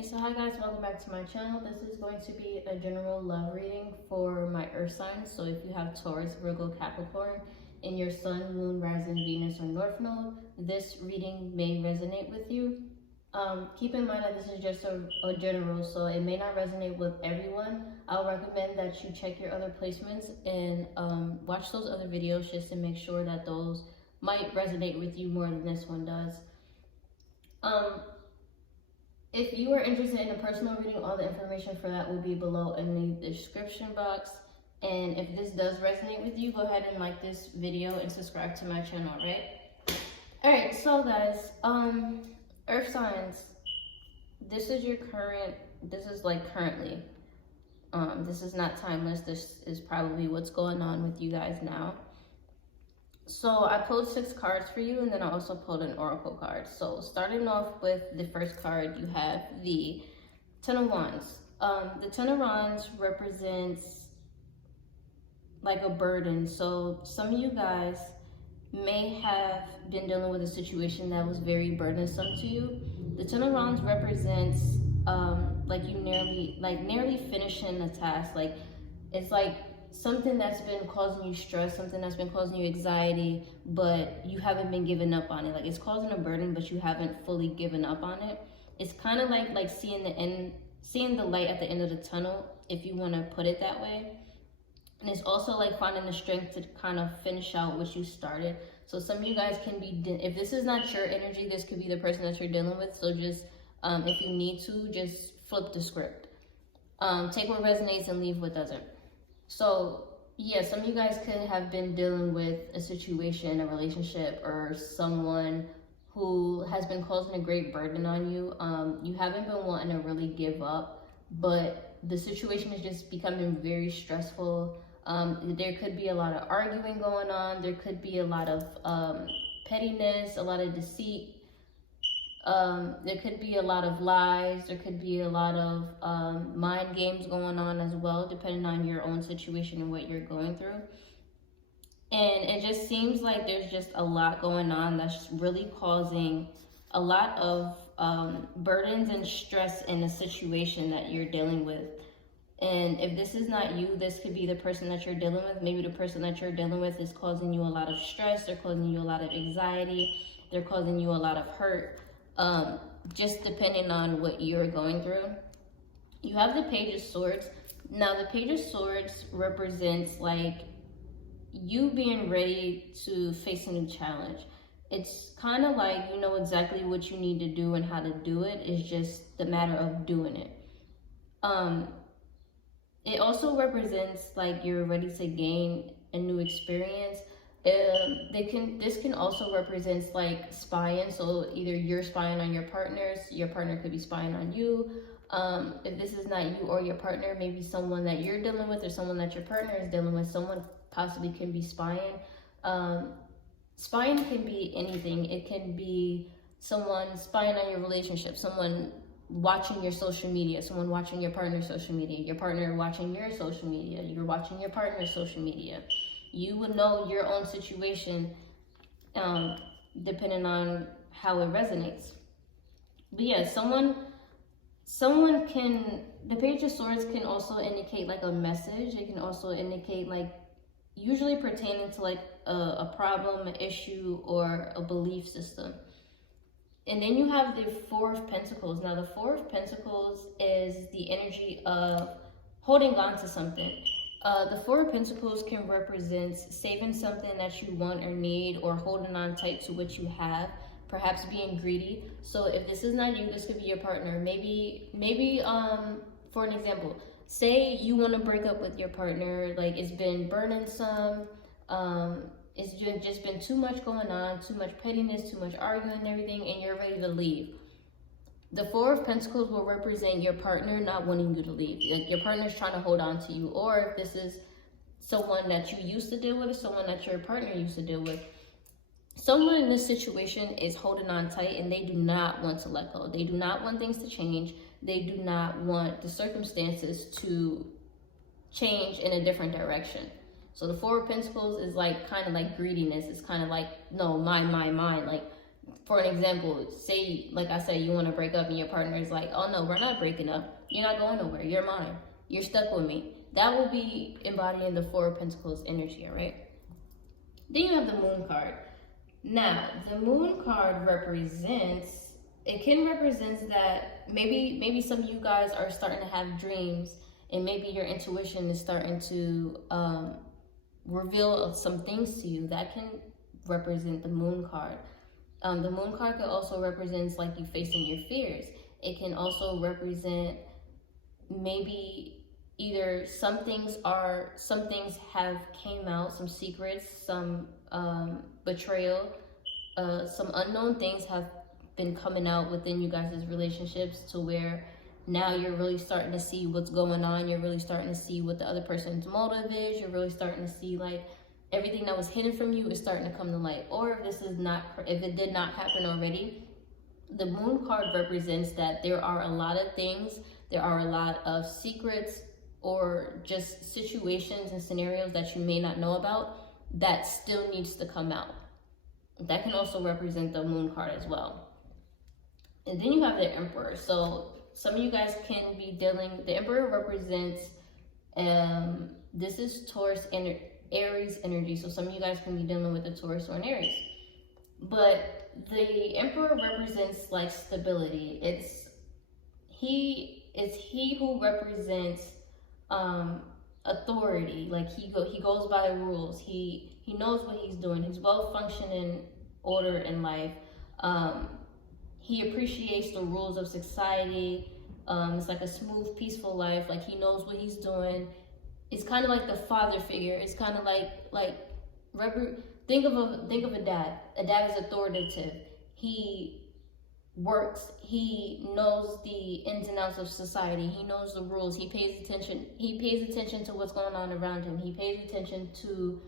Hey, so hi guys, welcome back to my channel. This is going to be a general love reading for my earth signs. So if you have Taurus, Virgo, Capricorn in your sun, moon, rising, Venus, or north node, this reading may resonate with you. Keep in mind that this is just a general, so it may not resonate with everyone. I'll recommend that you check your other placements and watch those other videos just to make sure that those might resonate with you more than this one does. If you are interested in a personal reading, all the information for that will be below in the description box. And if this does resonate with you, go ahead and like this video and subscribe to my channel, right? Alright, so guys, earth signs, this is your current, this is like currently. This is not timeless, this is probably what's going on with you guys now. So I pulled 6 cards for you, and then I also pulled an oracle card. So starting off with the first card, you have the Ten of Wands. The Ten of Wands represents like a burden. So some of you guys may have been dealing with a situation that was very burdensome to you. The Ten of Wands represents like you nearly finishing a task. Like it's like something that's been causing you stress, something that's been causing you anxiety, but you haven't been giving up on it. Like it's causing a burden, but you haven't fully given up on it. It's kind of like seeing the light at the end of the tunnel, if you want to put it that way. And it's also like finding the strength to kind of finish out what you started. So some of you guys can be, if this is not your energy, this could be the person that you're dealing with. So just, if you need to, just flip the script. Take what resonates and leave what doesn't. So yeah, some of you guys could have been dealing with a situation, a relationship, or someone who has been causing a great burden on you. You haven't been wanting to really give up, but the situation is just becoming very stressful. There could be a lot of arguing going on. There could be a lot of pettiness, a lot of deceit. There could be a lot of lies. There could be a lot of mind games going on as well, depending on your own situation and what you're going through. And it just seems like there's just a lot going on that's really causing a lot of burdens and stress in the situation that you're dealing with. And if this is not you, this could be the person that you're dealing with. Maybe the person that you're dealing with is causing you a lot of stress. They're causing you a lot of anxiety. They're causing you a lot of hurt. Just depending on what you're going through. You have the Page of Swords. Now the Page of Swords represents like you being ready to face a new challenge. It's kind of like you know exactly what you need to do and how to do it. It's just the matter of doing it. It also represents like you're ready to gain a new experience. This can also represent like spying. So either you're spying on your partner could be spying on you. If this is not you or your partner, maybe someone that you're dealing with or someone that your partner is dealing with, someone possibly can be spying. Spying can be anything. It can be someone spying on your relationship, someone watching your social media, someone watching your partner's social media, your partner watching your social media, you're watching your partner's social media. You would know your own situation depending on how it resonates. But yeah, someone can, the Page of Swords can also indicate like a message. It can also indicate like usually pertaining to like a problem, an issue, or a belief system. And then you have the Four of Pentacles. Now the Four of Pentacles is the energy of holding on to something. The Four of Pentacles can represent saving something that you want or need, or holding on tight to what you have, perhaps being greedy. So if this is not you, this could be your partner. Maybe for an example, say you want to break up with your partner, like it's been burdensome, it's just been too much going on, too much pettiness, too much arguing and everything, and you're ready to leave. The Four of Pentacles will represent your partner not wanting you to leave. Like your partner's trying to hold on to you. Or if this is someone that you used to deal with, or someone that your partner used to deal with, someone in this situation is holding on tight and they do not want to let go. They do not want things to change. They do not want the circumstances to change in a different direction. So the Four of Pentacles is like kind of like greediness. It's kind of like, no, mine. Like for an example, say, like I said, you want to break up and your partner is like, oh no, we're not breaking up. You're not going nowhere. You're mine. You're stuck with me. That will be embodying the Four of Pentacles energy, all right? Then you have the Moon card. Now, the Moon card represents, it can represent that maybe some of you guys are starting to have dreams, and maybe your intuition is starting to reveal some things to you. That can represent the Moon card. The Moon card could also represent like you facing your fears. It can also represent maybe either some things have came out, some secrets, some betrayal, some unknown things have been coming out within you guys' relationships, to where now you're really starting to see what's going on. You're really starting to see what the other person's motive is. You're really starting to see like everything that was hidden from you is starting to come to light. Or if it did not happen already, the Moon card represents that there are a lot of things, there are a lot of secrets or just situations and scenarios that you may not know about that still needs to come out. That can also represent the Moon card as well. And then you have the Emperor. So some of you guys can be dealing, the Emperor represents, this is Taurus and Aries energy. So some of you guys can be dealing with a Taurus or an Aries. But the Emperor represents like stability. It's he who represents authority. Like he goes by the rules. He knows what he's doing. He's well functioning order in life. He appreciates the rules of society. It's like a smooth, peaceful life. Like he knows what he's doing. It's kind of like the father figure. It's kind of like think of a dad. A dad is authoritative. He works. He knows the ins and outs of society. He knows the rules. He pays attention. He pays attention to what's going on around him. He pays attention to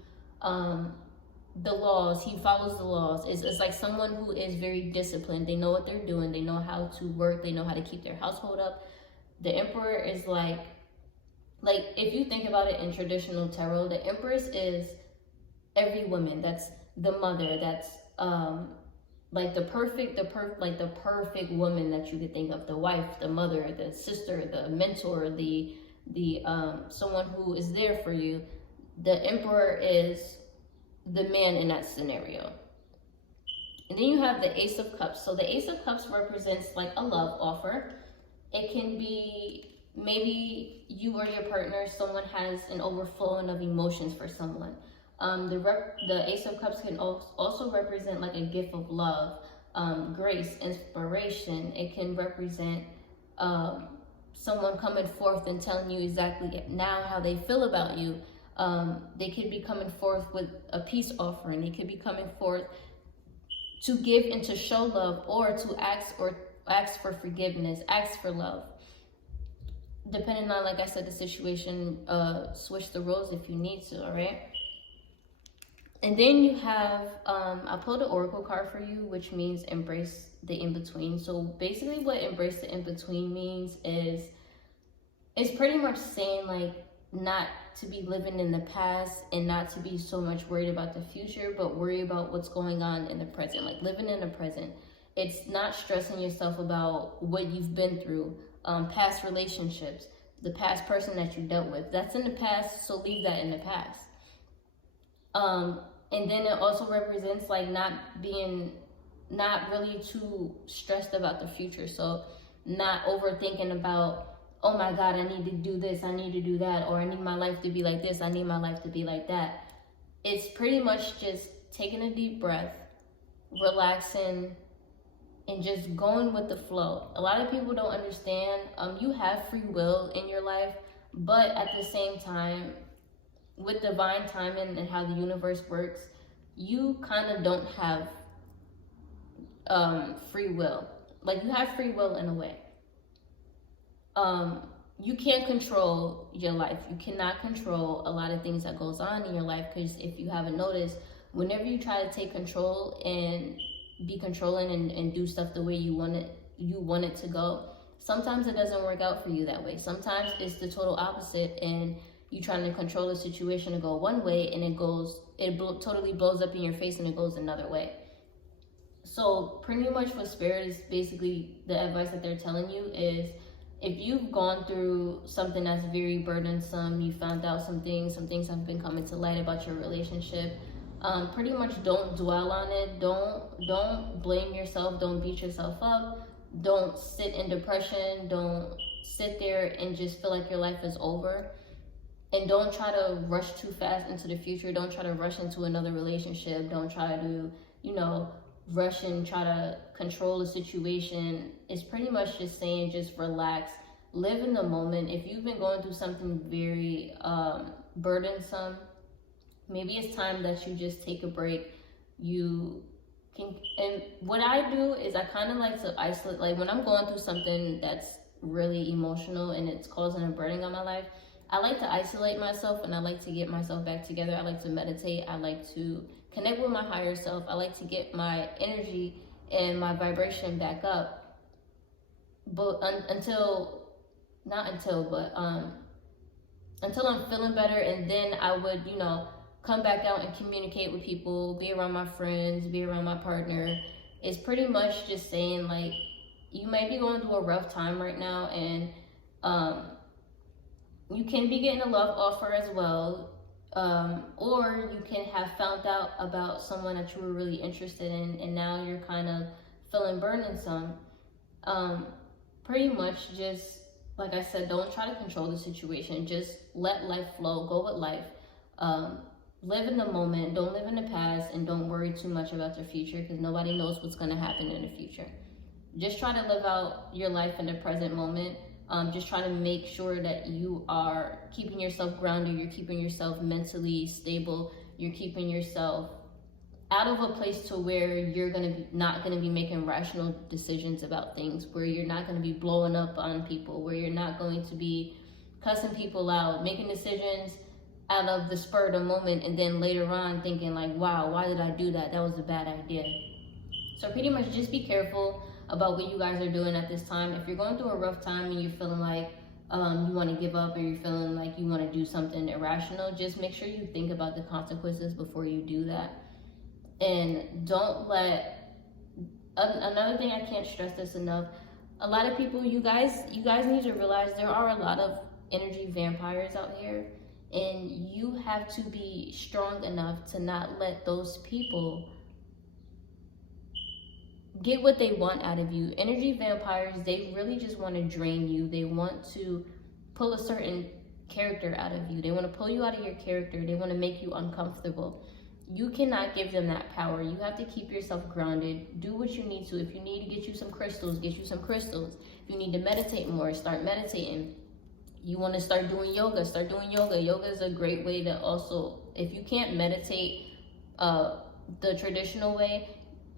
the laws. He follows the laws. It's like someone who is very disciplined. They know what they're doing. They know how to work. They know how to keep their household up. The Emperor is like if you think about it in traditional tarot, the Empress is every woman. That's the mother. That's like the perfect woman that you could think of. The wife, the mother, the sister, the mentor, the someone who is there for you. The Emperor is the man in that scenario. And then you have the Ace of Cups. So the Ace of Cups represents like a love offer. It can be maybe you or your partner, someone has an overflowing of emotions for someone. The Ace of Cups can also represent like a gift of love, grace, inspiration. It can represent someone coming forth and telling you exactly now how they feel about you. They could be coming forth with a peace offering. They could be coming forth to give and to show love, or to ask for forgiveness, ask for love. Depending on, like I said, the situation, switch the roles if you need to, all right? And then you have, I pulled an Oracle card for you, which means embrace the in-between. So basically what embrace the in-between means is, it's pretty much saying like not to be living in the past and not to be so much worried about the future, but worry about what's going on in the present, like living in the present. It's not stressing yourself about what you've been through, past relationships, the past person that you dealt with. That's in the past, so leave that in the past. And then it also represents like not really too stressed about the future. So not overthinking about, oh my God, I need to do this, I need to do that, or I need my life to be like this, I need my life to be like that. It's pretty much just taking a deep breath, relaxing, and just going with the flow. A lot of people don't understand, you have free will in your life, but at the same time, with divine timing and how the universe works, you kind of don't have free will. Like, you have free will in a way. You can't control your life. You cannot control a lot of things that goes on in your life, because if you haven't noticed, whenever you try to take control and be controlling and do stuff the way you want it to go, sometimes it doesn't work out for you that way. Sometimes it's the total opposite, and you trying to control the situation to go one way, and it totally blows up in your face and it goes another way. So pretty much what Spirit is basically, the advice that they're telling you is, if you've gone through something that's very burdensome, you found out some things have been coming to light about your relationship, pretty much don't dwell on it. Don't blame yourself. Don't beat yourself up. Don't sit in depression. Don't sit there and just feel like your life is over. And don't try to rush too fast into the future. Don't try to rush into another relationship. Don't try to, rush and try to control the situation. It's pretty much just saying, just relax, live in the moment. If you've been going through something very burdensome, maybe it's time that you just take a break. You can, and what I do is I kind of like to isolate, like when I'm going through something that's really emotional and it's causing a burden on my life, I like to isolate myself and I like to get myself back together. I like to meditate. I like to connect with my higher self. I like to get my energy and my vibration back up. But until I'm feeling better, and then I would, come back out and communicate with people, be around my friends, be around my partner. It's pretty much just saying, like, you might be going through a rough time right now, and you can be getting a love offer as well. Or you can have found out about someone that you were really interested in, and now you're kind of feeling burdensome. Pretty much just, like I said, don't try to control the situation. Just let life flow, go with life. Live in the moment, don't live in the past, and don't worry too much about the future, because nobody knows what's going to happen in the future. Just try to live out your life in the present moment. Just try to make sure that you are keeping yourself grounded, you're keeping yourself mentally stable, you're keeping yourself out of a place to where you're not gonna be making rational decisions about things, where you're not gonna be blowing up on people, where you're not going to be cussing people out, making decisions out of the spur of the moment, and then later on thinking like, wow, why did I do that? That was a bad idea. So pretty much just be careful about what you guys are doing at this time. If you're going through a rough time and you're feeling like you want to give up, or you're feeling like you want to do something irrational, just make sure you think about the consequences before you do that. And don't let, another thing, I can't stress this enough, a lot of people, you guys need to realize there are a lot of energy vampires out here, and you have to be strong enough to not let those people get what they want out of you. Energy vampires, they really just want to drain you. They want to pull a certain character out of you. They want to pull you out of your character. They want to make you uncomfortable. You cannot give them that power. You have to keep yourself grounded. Do what you need to. If you need to get you some crystals, get you some crystals. If you need to meditate more, start meditating. You want to start doing yoga, start doing yoga. Yoga is a great way to also, if you can't meditate the traditional way,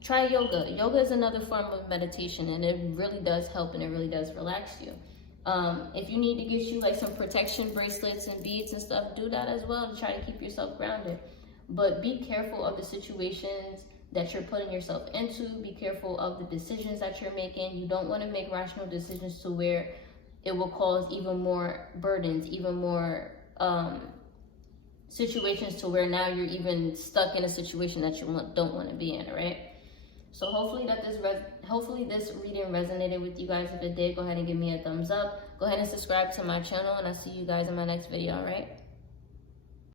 try yoga. Yoga is another form of meditation, and it really does help, and it really does relax you. If you need to get you like some protection bracelets and beads and stuff, do that as well to try to keep yourself grounded. But be careful of the situations that you're putting yourself into. Be careful of the decisions that you're making. You don't want to make rational decisions to where it will cause even more burdens, even more situations to where now you're even stuck in a situation that you don't want to be in, right? So hopefully this reading resonated with you guys. If it did, go ahead and give me a thumbs up. Go ahead and subscribe to my channel, and I'll see you guys in my next video, all right?